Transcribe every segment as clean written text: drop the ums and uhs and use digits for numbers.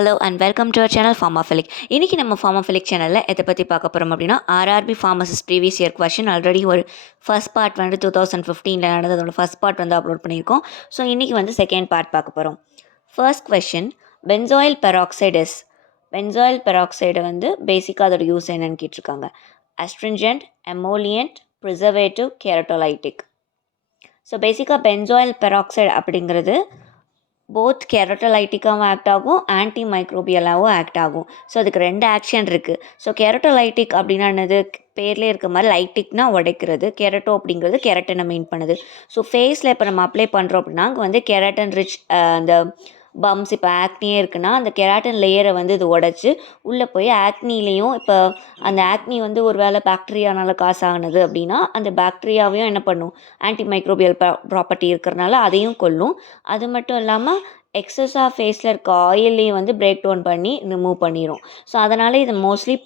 Hello and welcome to our channel Pharmaphilic. இன்றைக்கி நம்ம Pharmaphilic சேனலில் எதை பற்றி பார்க்க போகிறோம் அப்படின்னா RRB pharmacist previous year question already ஒரு ஃபர்ஸ்ட் பார்ட் வந்து 2015 நடந்தது. அதோட ஃபர்ஸ்ட் பார்ட் வந்து அப்லோட் பண்ணியிருக்கோம். ஸோ இன்றைக்கி வந்து செகண்ட் பார்ட் பார்க்க போகிறோம். First question, benzoyl peroxide benzoyl peroxide வந்து பேசிக்காக அதோட யூஸ் என்னன்னு கேட்டிருக்காங்க. Astringent, emollient, preservative, keratolytic. So பேசிக்காக பென்சாயில் பெராக்சைடு அப்படிங்கிறது போத் கெரட்டோலைட்டிக்காகவும் ஆக்ட் ஆகும், ஆன்டி மைக்ரோபியலாகவும் ஆக்ட் ஆகும். ஸோ அதுக்கு ரெண்டு ஆக்ஷன் இருக்குது. ஸோ கெரட்டோலைட்டிக் அப்படின்னா என்னது, பேர்லேயே இருக்க மாதிரி லைட்டிக்னா உடைக்கிறது, கெரட்டோ அப்படிங்கிறது கெரட்டனை மீன் பண்ணுது. ஸோ ஃபேஸில் இப்போ நம்ம அப்ளை பண்ணுறோம் அப்படின்னா அங்கே வந்து கெரட்டன் ரிச் அந்த பம்ப்ஸ், இப்போ ஆக்னியே இருக்குன்னா அந்த கெராட்டின் லேயரை வந்து இது உடச்சி உள்ளே போய் ஆக்னிலையும், இப்போ அந்த ஆக்னி வந்து ஒரு வேளை பாக்டீரியானால காசு ஆகுனது அப்படின்னா அந்த பாக்டீரியாவையும் என்ன பண்ணும், ஆன்டி மைக்ரோபியல் ப்ராப்பர்ட்டி இருக்கிறனால அதையும் கொல்லும். அது மட்டும் இல்லாமல் எக்ஸஸாக ஃபேஸில் இருக்க ஆயிலையும் வந்து பிரேக் டவுன் பண்ணி ரிமூவ் பண்ணிடும். ஸோ அதனால் இது மோஸ்ட்லி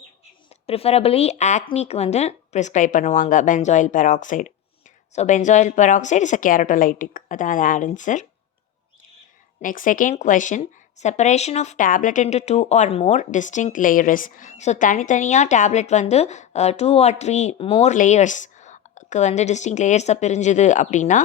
ப்ரிஃபரபிளி ஆக்னிக்கு வந்து ப்ரிஸ்கிரைப் பண்ணுவாங்க benzoyl peroxide. So benzoyl peroxide is a keratolytic. அதான் answer. Next, second question, separation of tablet into 2 or more distinct layers. So தனித்தனியாக டேப்லெட் வந்து 2 or 3 more லேயர்ஸ்க்கு வந்து டிஸ்டிங்க் லேயர்ஸாக பிரிஞ்சுது அப்படின்னா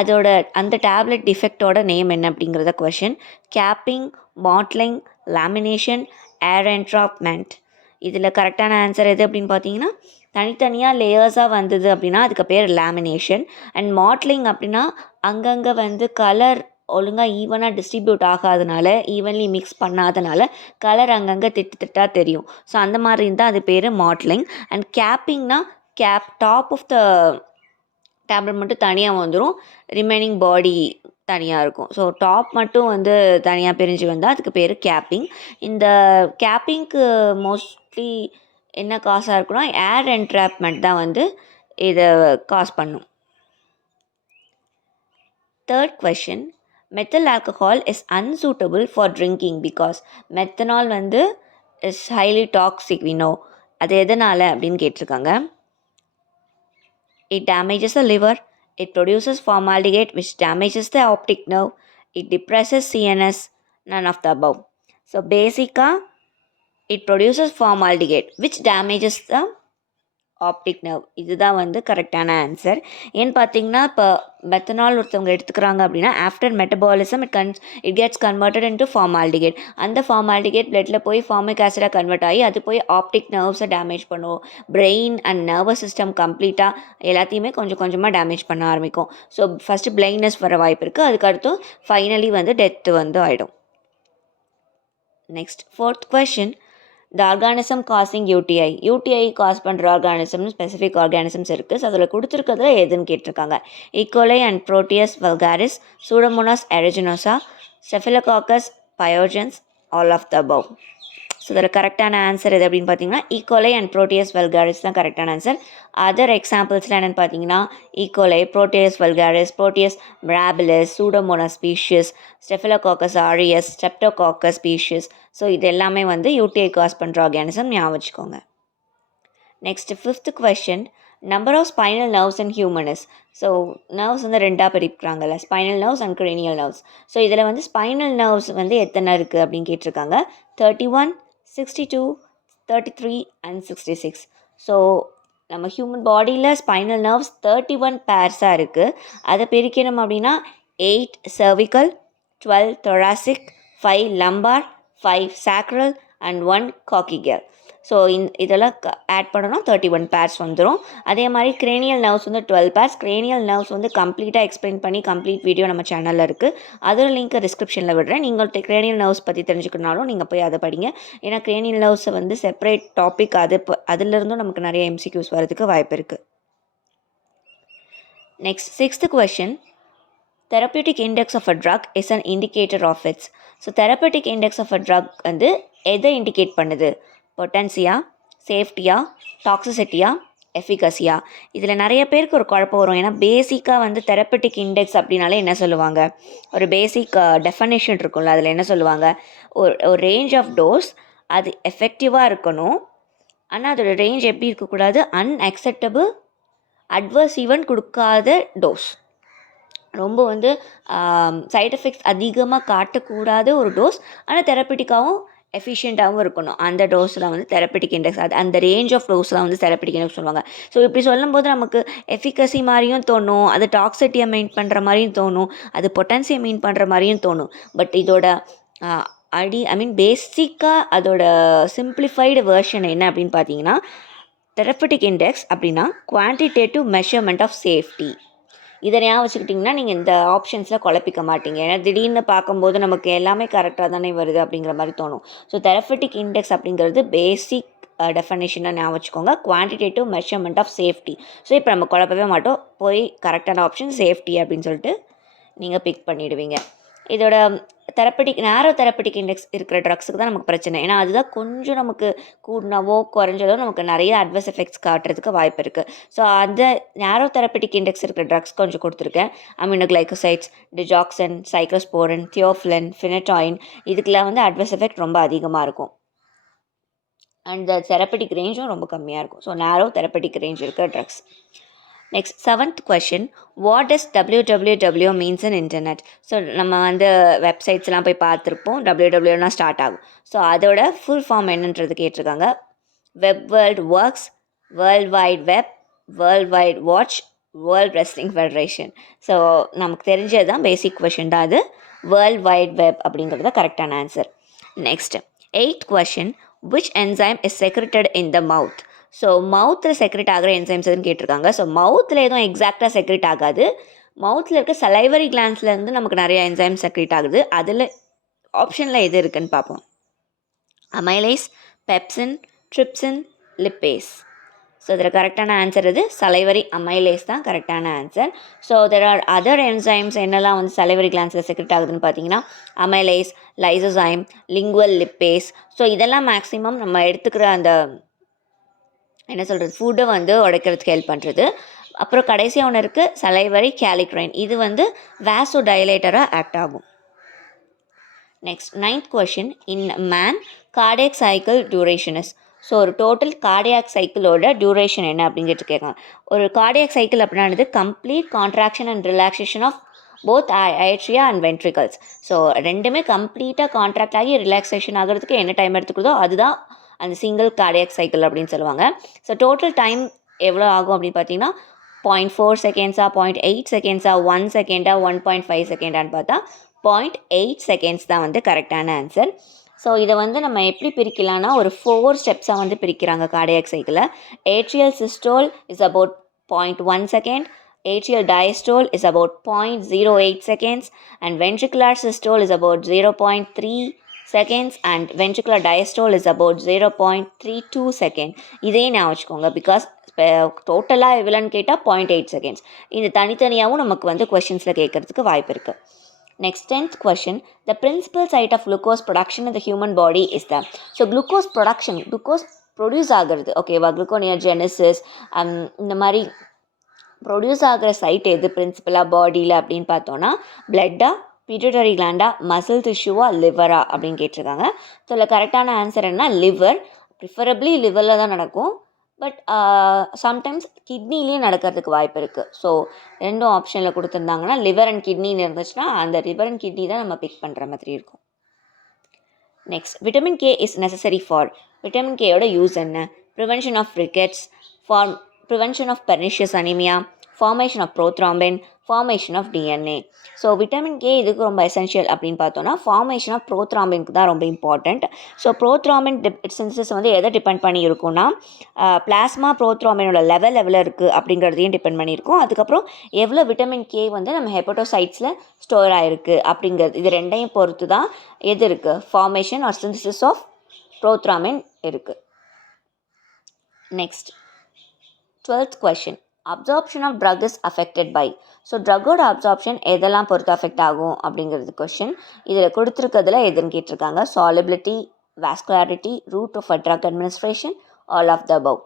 அதோட அந்த டேப்லெட் டிஃபெக்டோட நேம் என்ன அப்படிங்கிறத கொஷின். கேப்பிங், மாட்லிங், லேமினேஷன், ஏர் entrapment. இதில் கரெக்டான ஆன்சர் எது அப்படின்னு பார்த்தீங்கன்னா தனித்தனியாக லேயர்ஸாக வந்தது அப்படின்னா அதுக்கு பேர் லேமினேஷன். அண்ட் மாட்லிங் அப்படின்னா அங்கங்கே வந்து கலர் ஒழுங்காக ஈவனாக டிஸ்ட்ரிபியூட் ஆகாதனால, ஈவன்லி மிக்ஸ் பண்ணாதனால கலர் அங்கங்கே திட்டாக தெரியும். ஸோ அந்த மாதிரி இருந்தால் அது பேர் மாட்லிங். அண்ட் கேப்பிங்னா cap top of the tablet மட்டும் தனியாக வந்துடும், ரிமைனிங் பாடி தனியாக இருக்கும். ஸோ டாப் மட்டும் வந்து தனியாக பிரிஞ்சு வந்தால் அதுக்கு பேர் கேப்பிங். இந்த கேப்பிங்க்கு மோஸ்ட்லி என்ன காசாக இருக்குன்னா ஏர் என்ட்ராப்மெண்ட் தான் வந்து இதை காஸ் பண்ணும். Third question, methyl alcohol is unsuitable for drinking because. Methanol வந்து is highly toxic we know. அது எதனால் அப்படின்னு கேட்டிருக்காங்க. It damages the liver, it produces formaldehyde which damages the optic nerve, it depresses CNS, none of the above. So பேசிக்காக it produces formaldehyde which damages the optic nerve. இதுதான் வந்து கரெக்டான answer. ஏன்னு பார்த்தீங்கன்னா இப்போ மெத்தனால் ஒருத்தவங்க எடுத்துக்கிறாங்க அப்படின்னா after metabolism it gets converted into formaldehyde. அந்த ஃபார்மால்டிகேட் பிளட்டில் போய் ஃபார்மிக் ஆசிடாக கன்வெர்ட் ஆகி அது போய் ஆப்டிக் நர்வ்ஸை டேமேஜ் பண்ணும். பிரெயின் அண்ட் நர்வஸ் சிஸ்டம் கம்ப்ளீட்டாக எல்லாத்தையுமே கொஞ்சம் கொஞ்சமாக டேமேஜ் பண்ண ஆரம்பிக்கும். ஸோ ஃபஸ்ட்டு பிளைண்ட்னஸ் வர வாய்ப்பு இருக்குது, அதுக்கடுத்து ஃபைனலி வந்து டெத்து வந்து ஆகிடும். Next fourth question, the organism causing UTI. UTI cause பண்ணுற ஆர்கானிசம்னு ஸ்பெசிஃபிக் ஆர்கானிசம்ஸ் இருக்குது. ஸோ அதில் கொடுத்துருக்கிறதுல எதுன்னு கேட்டிருக்காங்க. E coli and Proteus vulgaris, Pseudomonas aeruginosa, Staphylococcus pyogenes, all of the above. So இதில் கரெக்டான ஆன்சர் எது அப்படின்னு பார்த்தீங்கன்னா ஈகோலை அண்ட் ப்ரோட்டியஸ் வல்காரிஸ் தான் கரெக்டான ஆன்சர். அதர் எக்ஸாம்பிள்ஸ்லாம் என்னென்னு பார்த்தீங்கன்னா E coli, Proteus vulgaris, Proteus mirabilis, Pseudomonas species, Staphylococcus aureus, Streptococcus species. So இது எல்லாமே வந்து யூடிஐ காஸ் பண்ணுற ஆர்கானிசம், ஞாபகம் வச்சுக்கோங்க. Next fifth question, number of spinal nerves and humans. So nerves வந்து ரெண்டாக பிரிக்கிறாங்கல்ல, spinal nerves and cranial nerves. So இதில் வந்து ஸ்பைனல் நர்வ்ஸ் வந்து எத்தனை இருக்குது அப்படின்னு கேட்டிருக்காங்க. 31, 62, 33 அண்ட் 66. ஸோ நம்ம ஹியூமன் பாடியில் ஸ்பைனல் நர்வ்ஸ் 31 பேர்ஸாக இருக்குது. அதை பிரிக்கணும் அப்படின்னா 8 cervical, 12 thoracic, 5 lumbar, 5 sacral and 1 coccygeal. So இதெல்லாம் ஆட் பண்ணணும் 31 பேர்ஸ் வந்துடும். அதே மாதிரி கிரேனியல் நர்வ்ஸ் வந்து 12 பேர்ஸ். கிரேனியல் நர்வ்ஸ் வந்து கம்ப்ளீட்டாக எக்ஸ்பிளைன் பண்ணி கம்ப்ளீட் வீடியோ நம்ம சேனலில் இருக்குது. அதோட லிங்க் டிஸ்கிரிப்ஷனில் விடுறேன். நீங்கள் கிரேனியல் நர்வ்ஸ் பற்றி தெரிஞ்சுக்கணுனாலும் நீங்கள் போய் அதை படிங்க. ஏன்னா கிரேனியல் நர்வ்ஸை வந்து செப்பரேட் டாபிக், அதிலிருந்தும் நமக்கு நிறைய எம்சிக்யூஸ் வரதுக்கு வாய்ப்பு இருக்குது. Next sixth question, therapeutic index of a drug is an indicator of its. So therapeutic index of a drug வந்து எதை இண்டிகேட் பண்ணுது? பொட்டன்சியா, சேஃப்டியா, டாக்ஸிசிட்டியா, எஃபிகசியா? இதில் நிறைய பேருக்கு ஒரு குழப்பம் வரும். ஏன்னா பேசிக்காக வந்து தெரப்பட்டிக் இண்டெக்ஸ் அப்படின்னாலே என்ன சொல்லுவாங்க, ஒரு பேசிக் டெஃபனேஷன் இருக்கும்ல, அதில் என்ன சொல்லுவாங்க, ஒரு ரேஞ்ச் ஆஃப் டோஸ், அது எஃபெக்டிவாக இருக்கணும். ஆனால் அதோட ரேஞ்ச் எப்படி இருக்கக்கூடாது, அன்அக்செப்டபிள், அட்வர்ஸ் ஈவெண்ட் கொடுக்காத டோஸ், ரொம்ப வந்து சைட் எஃபெக்ட்ஸ் அதிகமாக காட்டக்கூடாத ஒரு டோஸ், ஆனால் தெரப்பட்டிக்காகவும் எஃபிஷியண்ட்டாகவும் இருக்கணும். அந்த டோஸில் வந்து தெரப்பெட்டிக் இண்டெக்ஸ் அது அந்த ரேஞ்ச் ஆஃப் டோஸில் வந்து தெரப்பெட்டிக் இண்டெக்ஸ் சொல்லுவாங்க. ஸோ இப்படி சொல்லும்போது நமக்கு எஃபிகசி மாதிரியும் தோணும், அது டாக்ஸிட்டியை மெயின் பண்ணுற மாதிரியும் தோணும், அது பொட்டன்சியை மெயின் பண்ணுற மாதிரியும் தோணும். பட் இதோட பேசிக்காக அதோட சிம்பிளிஃபைடு வேர்ஷன் என்ன அப்படின்னு பார்த்தீங்கன்னா, தெரப்பெட்டிக் இண்டெக்ஸ் அப்படின்னா குவான்டிடேட்டிவ் மெஷர்மெண்ட் ஆஃப் சேஃப்டி. இதை ஞாபகம் வச்சுக்கிட்டிங்கன்னா நீங்கள் இந்த ஆப்ஷன்ஸில் குழப்பிக்க மாட்டீங்க. ஏன்னா திடீர்னு பார்க்கும்போது நமக்கு எல்லாமே கரெக்டாக தானே வருது அப்படிங்கிற மாதிரி தோணும். ஸோ தெரப்பெட்டிக் இண்டெக்ஸ் அப்படிங்கிறது பேசிக் டெஃபனேஷனாக ஞாபகம் வச்சுக்கோங்க, quantitative measurement of safety. So இப்போ நம்ம குழப்பவே மாட்டோம், போய் கரெக்டான ஆப்ஷன் சேஃப்டி அப்படின்னு சொல்லிட்டு நீங்கள் பிக் பண்ணிவிடுவீங்க. இதோட நேரோ தெரப்பெட்டிக் இண்டெக்ஸ் இருக்கிற ட்ரக்ஸுக்கு தான் நமக்கு பிரச்சனை. ஏன்னா அதுதான் கொஞ்சம் நமக்கு கூடினாவோ குறைஞ்சதோ நமக்கு நிறைய அட்வர்ஸ் எஃபெக்ட்ஸ் காட்டுறதுக்கு வாய்ப்பு இருக்குது. ஸோ அந்த நேரோ தெரப்பெட்டிக் இண்டெக்ஸ் இருக்கிற ட்ரக்ஸ் கொஞ்சம் கொடுத்துருக்கேன். அமினோகிளைகோசைட்ஸ், டிஜாக்சன், சைக்ளோஸ்போரின், தியோஃபிலின், ஃபினட்டாயின், இதுக்கெல்லாம் வந்து அட்வர்ஸ் எஃபெக்ட் ரொம்ப அதிகமாக இருக்கும். அண்ட் தெரப்பெட்டிக் ரேஞ்சும் ரொம்ப கம்மியாக இருக்கும். ஸோ நேரோ தெரப்பெட்டிக் ரேஞ்ச் இருக்கிற drugs. Next 7th question, what does www means in internet? So நம்ம வந்து வெப்சைட்ஸ்லாம் போய் பார்த்துருப்போம், wwwனா ஸ்டார்ட் ஆகும். ஸோ அதோட ஃபுல் ஃபார்ம் என்னன்றது கேட்டிருக்காங்க. Web world works, world wide web, world wide watch, world wrestling federation. So நமக்கு தெரிஞ்சது தான், பேசிக் கொஷின் தான் அது. வேர்ல்ட் வைட் வெப் அப்படிங்கிறது தான் கரெக்டான answer. Next 8th question, which enzyme is secreted in the mouth? So மவுத்தில் செக்ரெட் ஆகிற என்சைம்ஸ் எதுன்னு கேட்டிருக்காங்க. ஸோ மவுத்தில் எதுவும் எக்ஸாக்டாக செக்ரெட் ஆகாது. மவுத்தில் இருக்க சலைவரி கிளான்ஸ்லேருந்து நமக்கு நிறைய என்சைம் செக்ரெட் ஆகுது. அதில் ஆப்ஷனில் எது இருக்குதுன்னு பார்ப்போம். Amylase, pepsin, trypsin, lipase. So இதில் கரெக்டான ஆன்சர் இது சலைவரி அமைலேஸ் தான் கரெக்டான answer. So there are other enzymes என்னெல்லாம் வந்து சலைவரி கிளான்ஸில் செக்ரெட் ஆகுதுன்னு பார்த்தீங்கன்னா, amylase, lysozyme, lingual lipase. So இதெல்லாம் மேக்ஸிமம் நம்ம எடுத்துக்கிற அந்த ஃபுட்டை வந்து உடைக்கிறதுக்கு ஹெல்ப் பண்ணுறது. அப்புறம் கடைசியாக ஒன்று இருக்குது, சலைவரி கேலிக்ரைன். இது வந்து வேசோ டைலேட்டராக ஆக்ட் ஆகும். Next 9th question, in man cardiac cycle duration is? So ஒரு டோட்டல் கார்டியாக் சைக்கிளோட டியூரேஷன் என்ன அப்படிங்கிறது கேட்கலாம். ஒரு கார்டியாக் சைக்கிள் அப்படின்னானது complete contraction and relaxation of both atria and ventricles. So ரெண்டுமே கம்ப்ளீட்டாக கான்ட்ராக்ட் ஆகி ரிலாக்ஸேஷன் ஆகிறதுக்கு என்ன டைம் எடுத்துக்கிறதோ அதுதான் அந்த சிங்கிள் கார்டியாக் சைக்கிள் அப்படின்னு சொல்லுவாங்க. ஸோ டோட்டல் டைம் எவ்வளோ ஆகும் அப்படின்னு பார்த்தீங்கன்னா 0.4 செகண்ட்ஸா, 0.8 செகண்ட்ஸா, 1 செகண்டா, 1.5 செகண்டான்னு பார்த்தா 0.8 செகண்ட்ஸ் தான் வந்து கரெக்டான ஆன்சர். ஸோ இதை வந்து நம்ம எப்படி பிரிக்கலாம்னா ஒரு 4 ஸ்டெப்ஸாக வந்து பிரிக்கிறாங்க கார்டியாக் சைக்கிளை. Atrial systole is about 0.1 second, atrial diastole is about 0.08 seconds, and ventricular systole is about 0.3 seconds, and ventricular diastole is about 0.32 second. இதே நான் வச்சுக்கோங்க, பிகாஸ் டோட்டலாக எவ்வளோன்னு கேட்டால் 0.8 செகண்ட்ஸ். இந்த தனித்தனியாகவும் நமக்கு வந்து கொஷின்ஸில் கேட்குறதுக்கு வாய்ப்பு இருக்குது. Next 10th question, the principal site of glucose production in the human body is the? So glucose production, glucose produce ஆகிறது, ஓகேவா, குளுக்கோனியோஜெனிசிஸ் இந்த மாதிரி ப்ரொடியூஸ் ஆகிற சைட் எது பிரின்சிபலாக பாடியில் அப்படின்னு பார்த்தோன்னா, பிளட்டா, பிட்யூட்டரி கிளாண்டா, மசில் டிஷ்யூவா, லிவரா அப்படின்னு கேட்டிருக்காங்க. ஸோ இதில் கரெக்டான ஆன்சர் என்ன, லிவர். ப்ரிஃபரபிளி லிவரில் தான் நடக்கும், பட் சம்டைம்ஸ் கிட்னிலேயும் நடக்கிறதுக்கு வாய்ப்பு இருக்குது. ஸோ ரெண்டும் ஆப்ஷனில் கொடுத்துருந்தாங்கன்னா லிவர் அண்ட் கிட்னின்னு இருந்துச்சுன்னா அந்த லிவர் அண்ட் கிட்னி தான் நம்ம பிக் பண்ணுற மாதிரி இருக்கும். Next, vitamin K is necessary for? Vitamin கேயோட யூஸ் என்ன? Prevention of rickets, prevention of pernicious anemia, formation of prothrombin, formation of DNA. So vitamin K இதுக்கு ரொம்ப எசென்ஷியல் அப்படின்னு பார்த்தோன்னா ஃபார்மேஷன் ஆஃப் ப்ரோத்ராம்பின்க்கு தான் ரொம்ப இம்பார்ட்டண்ட். ஸோ ப்ரோத்ராம்பின் சின்சஸ் வந்து எதை டிபெண்ட் பண்ணி இருக்கும்னா, பிளாஸ்மா ப்ரோத்ராம்பினோட லெவல் எவ்வளோ இருக்குது அப்படிங்கிறதையும் டிபெண்ட் பண்ணியிருக்கும். அதுக்கப்புறம் எவ்வளோ விட்டமின் கே வந்து நம்ம ஹெப்படோசைட்ஸில் ஸ்டோர் ஆகிருக்கு அப்படிங்கிறது, இது ரெண்டையும் பொறுத்து தான் எது இருக்குது, formation or synthesis of prothrombin இருக்குது. Next 12th question, absorption of drug is affected by? So ட்ரக்கோட அப்சார்ப்ஷன் எதெல்லாம் பொறுத்து அஃபெக்ட் ஆகும் அப்படிங்கிறது கொஷின். இதில் கொடுத்துருக்கிறதுல எதுன்னு கேட்டிருக்காங்க, solubility, vascularity, route of a drug administration, all of the above.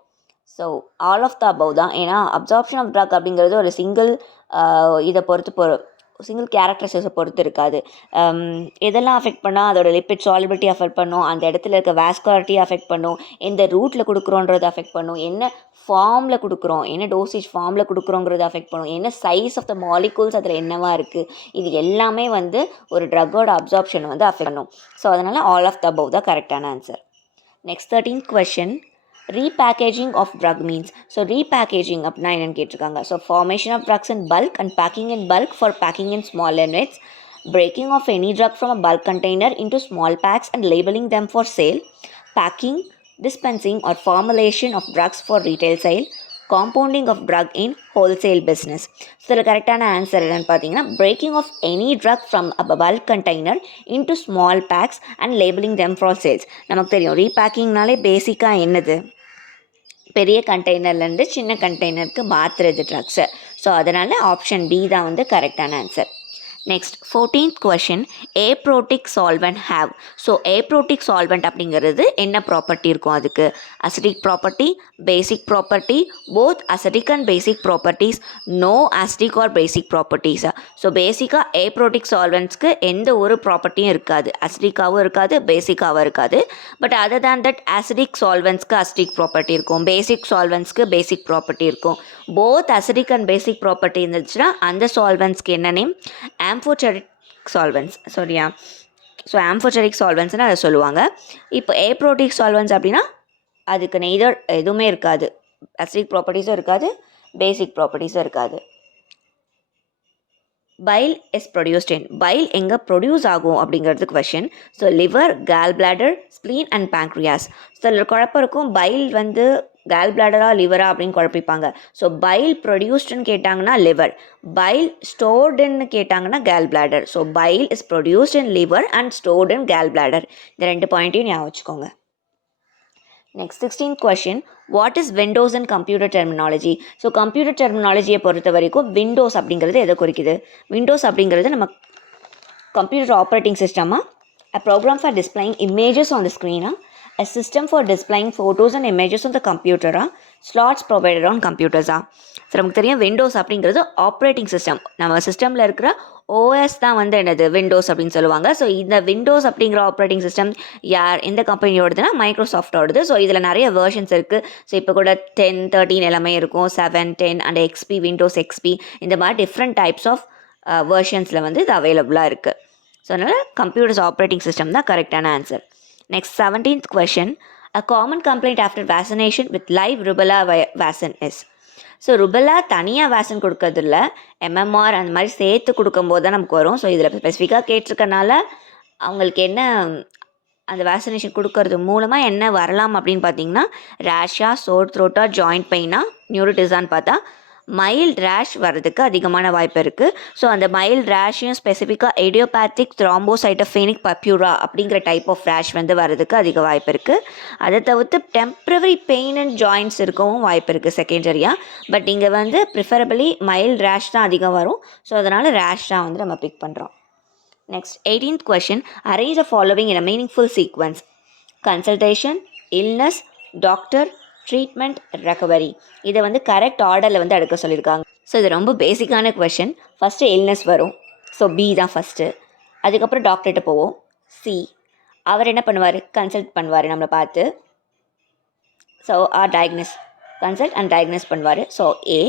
So all of the above தான். ஏன்னா அப்சார்ப்ஷன் ஆஃப் ட்ரக் அப்படிங்கிறது ஒரு சிங்கிள் இதை பொறுத்து சிங்கிள் கேரக்டரிஸ்டிக்ஸை பொறுத்து இருக்காது. எதெல்லாம் அஃபெக்ட் பண்ணால் அதோட லிப்பிட் சாலிபிலிட்டி அஃபெக்ட் பண்ணும், அந்த இடத்துல இருக்க வாஸ்குலாரிட்டி அஃபெக்ட் பண்ணும், எந்த ரூட்டில் கொடுக்குறோன்றது அஃபெக்ட் பண்ணும், என்ன ஃபார்மில் கொடுக்குறோம், என்ன டோசேஜ் ஃபார்மில் கொடுக்குறோங்கிறது அஃபெக்ட் பண்ணும், என்ன சைஸ் ஆஃப் த மாலிகூல்ஸ் அதில் என்னவா இருக்குது, இது எல்லாமே வந்து ஒரு ட்ரக்கோட அப்சார்ப்ஷனை வந்து அஃபெக்ட் பண்ணும். ஸோ அதனால் ஆல் ஆஃப் த அபவ் தான் கரெக்டான answer. Next 13th question, repackaging of drug means. So repackaging அப்படின்னா என்னென்னு கேட்டிருக்காங்க. So formation of drugs in bulk and packing in bulk for packing in small units, breaking of any drug from a bulk container into small packs and labeling them for sale, packing, dispensing or formulation of drugs for retail sale, compounding of drug in wholesale business. So இதில் கரெக்டான answer என்னென்னு பார்த்தீங்கன்னா breaking of any drug from a bulk container into small packs and labeling them for sales. நமக்கு தெரியும் ரீபேக்கிங்னாலே பேசிக்காக என்னது, பெரிய கண்டெய்னர்லேருந்து சின்ன கண்டெய்னருக்கு மாற்றுறது ட்ரக்ஸை. ஸோ அதனால் ஆப்ஷன் டி தான் வந்து கரெக்டான answer. Next 14th question, aprotic solvent have. So aprotic solvent அப்படிங்கிறது என்ன ப்ராப்பர்ட்டி இருக்கும், அதுக்கு acidic property, basic property, both acidic and basic properties, no acidic or basic properties. So பேசிக்காக ஏப்ரோட்டிக் சால்வெண்ட்ஸ்க்கு எந்த ஒரு ப்ராப்பர்ட்டியும் இருக்காது, அசிடிக்காகவும் இருக்காது, பேசிக்காகவும் இருக்காது. But other than that acidic சால்வெண்ட்ஸ்க்கு அசிடிக் ப்ராப்பர்ட்டி இருக்கும், பேசிக் சால்வெண்ட்ஸ்க்கு பேசிக் ப்ராப்பர்ட்டி இருக்கும். Both acidic and basic property இருந்துச்சுன்னா அந்த சால்வெண்ட்ஸ்க்கு என்ன நேம், ஆம்ஃபோட்டரிக் சால்வெண்ட்ஸ். சரியா? ஸோ ஆம்ஃபோட்டரிக் சால்வெண்ட்ஸ்னு அதை சொல்லுவாங்க. இப்போ ஏப்ரோட்டிக் சால்வெண்ட்ஸ் அப்படின்னா அதுக்கு நெய்தர் எதுவுமே இருக்காது, அசிடிக் ப்ராப்பர்ட்டிஸும் இருக்காது, பேசிக் ப்ராப்பர்ட்டிஸும் இருக்காது. File is produced in, file எங்கே ப்ரொடியூஸ் ஆகும் அப்படிங்கிறது question. So liver, Khel bladder, spleen and pancreas. So இதில் குழப்பம் இருக்கும், பைல் வந்து கேல் பிளாடரா லிவரா அப்படின்னு குழப்பிப்பாங்க. ஸோ பைல் ப்ரொடியூஸ்டுன்னு கேட்டாங்கன்னா லிவர், பைல் ஸ்டோர்டுன்னு கேட்டாங்கன்னா gall bladder. So bile is produced in liver and stored in gall bladder. இந்த 2 பாயிண்ட்டையும் ஞாபகம் வச்சுக்கோங்க. Next 16th question, what is Windows in computer terminology. So computer டெர்மினாலஜியை பொறுத்த வரைக்கும் விண்டோஸ் அப்படிங்கிறது எதை குறிக்குது, விண்டோஸ் அப்படிங்கிறது நம்ம கம்ப்யூட்டர் ஆப்ரேட்டிங் சிஸ்டமாக, a program for displaying images on the screen, a system for displaying photos and images on the computer, slots provided on computers. So நமக்கு தெரியும் விண்டோஸ் அப்படிங்கிறது ஆப்ரேட்டிங் சிஸ்டம், நம்ம சிஸ்டமில் இருக்கிற ஓஎஸ் தான் வந்து என்னது விண்டோஸ் அப்படின்னு சொல்லுவாங்க. ஸோ இந்த விண்டோஸ் அப்படிங்கிற ஆப்ரேட்டிங் சிஸ்டம் எந்த கம்பெனியோடதுன்னா மைக்ரோசாஃப்டோடது. ஸோ இதில் நிறைய வெர்ஷன்ஸ் இருக்குது. ஸோ இப்போ கூட 10, 13 எல்லாமே இருக்கும், 7, 10 அண்ட் எக்ஸ்பி, விண்டோஸ் எக்ஸ்பி, இந்த மாதிரி டிஃப்ரெண்ட் டைப்ஸ் ஆஃப் வெர்ஷன்ஸில் வந்து இது அவைலபிளாக இருக்குது. ஸோ அதனால் கம்ப்யூட்டர்ஸ் ஆப்ரேட்டிங் சிஸ்டம் தான் கரெக்டான answer. Next 17th question, a common complaint after vaccination with live rubella vaccine is. So rubella தனியாக வேக்சின் கொடுக்கறதில்ல, எம்எம்ஆர் அந்த மாதிரி சேர்த்து கொடுக்கும்போது தான் நமக்கு வரும். ஸோ இதில் ஸ்பெசிஃபிக்காக கேட்டிருக்கனால அவங்களுக்கு என்ன அந்த வேக்சினேஷன் கொடுக்கறது மூலமாக என்ன வரலாம் அப்படின்னு பார்த்தீங்கன்னா ரேஷா, சோர் த்ரோட்டா, ஜாயிண்ட் பெயினா, நியூரோட்டிஸான்னு பார்த்தா மைல்ட் ரேஷ் வர்றதுக்கு அதிகமான வாய்ப்பு இருக்குது. ஸோ அந்த மைல்ட் ரேஷையும் ஸ்பெசிஃபிக்காக ஐடியோபேத்திக் த்ராம்போசைட்டோஃபெனிக் பப்யூரா அப்படிங்கிற டைப் ஆஃப் ரேஷ் வந்து வர்றதுக்கு அதிக வாய்ப்பு இருக்குது. அதை தவிர்த்து டெம்ப்ரவரி பெயின் அண்ட் ஜாயின்ட்ஸ் இருக்கவும் வாய்ப்பு இருக்குது செகண்டரியாக. பட் இங்கே வந்து ப்ரிஃபரபிளி மைல்ட் ரேஷ் தான் அதிகம் வரும். ஸோ அதனால் ரேஷ் தான் வந்து நம்ம பிக் பண்ணுறோம். Next 18th question, arrange the following in a meaningful sequence: consultation, illness, doctor, treatment, recovery. இதை வந்து கரெக்ட் ஆர்டரில் வந்து எடுக்க சொல்லியிருக்காங்க. ஸோ இது ரொம்ப பேசிக்கான கொஷின். ஃபஸ்ட்டு இல்னஸ் வரும், ஸோ பி தான் ஃபஸ்ட்டு. அதுக்கப்புறம் டாக்டர்கிட்ட போவோம், சி. அவர் என்ன பண்ணுவார், கன்சல்ட் பண்ணுவார் நம்மளை பார்த்து. So diagnose, consult and diagnose பண்ணுவார், ஸோ ஏ.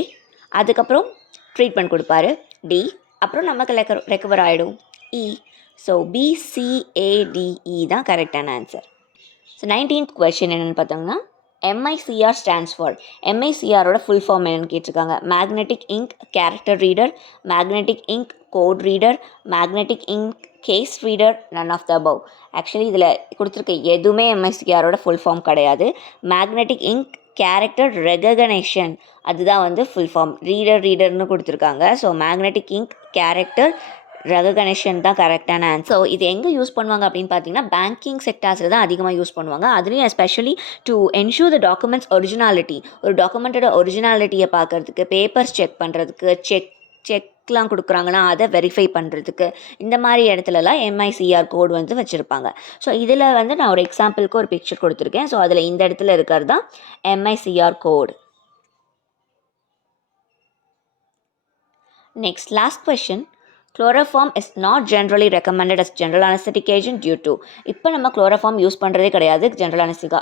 அதுக்கப்புறம் ட்ரீட்மெண்ட் கொடுப்பாரு, டி. அப்புறம் நமக்கு ரெக்கவர் ஆகிடும், இ. ஸோ பிசிஏடிஇ தான் கரெக்டான ஆன்சர். ஸோ 19th question என்னென்னு பார்த்தோம்னா MICR stands for, MICRோட ஃபுல் ஃபார்ம் என்னென்னு கேட்டிருக்காங்க. Magnetic ink character reader, magnetic ink code reader, magnetic ink case reader, none of the above. Actually இதில் கொடுத்துருக்க எதுவுமே MICRோட ஃபுல் ஃபார்ம் கிடையாது. மேக்னெட்டிக் இங்க் கேரக்டர் ரெகக்னேஷன் அதுதான் வந்து ஃபுல் ஃபார்ம். ரீடர்னு கொடுத்துருக்காங்க. So magnetic ink character recognition தான் கரெக்டான ஆன்சர். ஸோ இது எங்கே யூஸ் பண்ணுவாங்க அப்படின்னு பார்த்தீங்கன்னா பேங்கிங் செக்டார்ஸில் தான் அதிகமாக யூஸ் பண்ணுவாங்க. அதுலேயும் especially to ensure the documents originality, ஒரு டாக்குமெண்ட்டோட ஒரிஜினாலிட்டியை பார்க்குறதுக்கு, பேப்பர்ஸ் செக் பண்ணுறதுக்கு, செக்லாம் கொடுக்குறாங்கன்னா அதை வெரிஃபை பண்ணுறதுக்கு, இந்த மாதிரி இடத்துலலாம் MICR கோட் வந்து வச்சுருப்பாங்க. ஸோ இதில் வந்து நான் ஒரு எக்ஸாம்பிளுக்கு ஒரு பிக்சர் கொடுத்துருக்கேன். ஸோ அதில் இந்த இடத்துல இருக்கிறது தான் MICR code. Next last question, chloroform is not generally recommended as general anaesthetic agent due to இப்போ நம்ம குளோரோஃபார்ம் யூஸ் பண்ணுறதே கிடையாது ஜென்ரல் அனஸ்திகா.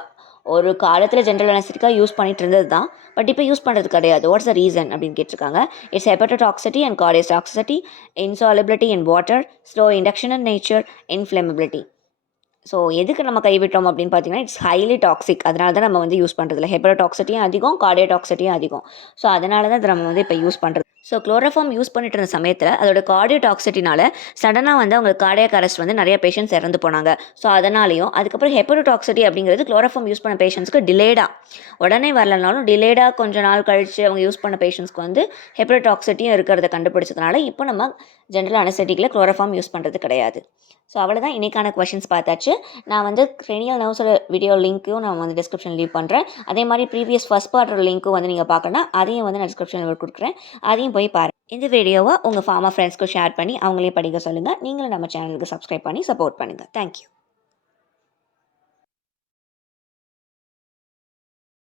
ஒரு காலத்தில் ஜென்ரல் அனஸ்தட்டிக்கா யூஸ் பண்ணிட்டு இருந்தது தான், பட் இப்போ யூஸ் பண்ணுறது கிடையாது. வாட்ஸ் த ரீசன் அப்படின்னு கேட்டிருக்காங்க. It's hepatotoxicity and cardiotoxicity, insolubility in water, slow induction in nature, inflammability. So எதுக்கு நம்ம கைவிட்டோம் அப்படின்னு பார்த்தீங்கன்னா இட்ஸ் ஹைலி டாக்ஸிக். அதனால தான் நம்ம வந்து யூஸ் பண்ணுறதில்ல. ஹெப்படோடாக்சிட்டியும் அதிகம், கார்டியோடாக்சிட்டியும் அதிகம். ஸோ அதனால தான் இதை நம்ம வந்து இப்போ யூஸ் பண்ணுறது. ஸோ குளோரோஃபார்ம் யூஸ் பண்ணிட்டு இருந்த சமயத்தில் அதோட கார்டியோடாக்சிட்டினால சடனாக வந்து அவங்க கார்டியாக் அரெஸ்ட் வந்து நிறைய பேஷண்ட்ஸ் இறந்து போனாங்க. ஸோ அதனாலையும் அதுக்கப்புறம் ஹெப்படோடாக்சிட்டி அப்படிங்கிறது குளோரோஃபார்ம் யூஸ் பண்ண பேஷண்ட்ஸ்க்கு டிலேடாக, உடனே வரலனாலும் டிலேடாக கொஞ்சம் நாள் கழித்து அவங்க யூஸ் பண்ண பேஷண்ட்ஸ்க்கு வந்து ஹெப்படோடாக்சிட்டியும் இருக்கிறத கண்டுபிடிச்சதுனால இப்போ நம்ம ஜென்ரல் அனஸ்தட்டிக்கில் குளோரோஃபார்ம் யூஸ் பண்ணுறது கிடையாது. ஸோ அவ்வளோதான் இன்றைக்கான கொஷின்ஸ் பார்த்தாச்சு. நான் வந்து கிரேனியல் நர்வ்ஸோட வீடியோ லிங்க்கையும் நான் வந்து டிஸ்கிரிப்ஷன் லீவ் பண்ணுறேன். அதே மாதிரி ப்ரீவியஸ் ஃபஸ்ட் பார்ட்டோட லிங்க்கும் வந்து நீங்கள் பார்க்கணும்னா அதையும் வந்து நான் டிஸ்கிரிப்ஷனில் கொடுக்குறேன். அதையும் போய் பாருங்கள். இந்த வீடியோவை உங்கள் ஃபார்மா ஃப்ரெண்ட்ஸ்க்கு ஷேர் பண்ணி அவங்களையும் படிக்க சொல்லுங்கள். நீங்களும் நம்ம சேனலுக்கு சப்ஸ்கிரைப் பண்ணி சப்போர்ட் பண்ணுங்கள். தேங்க்யூ.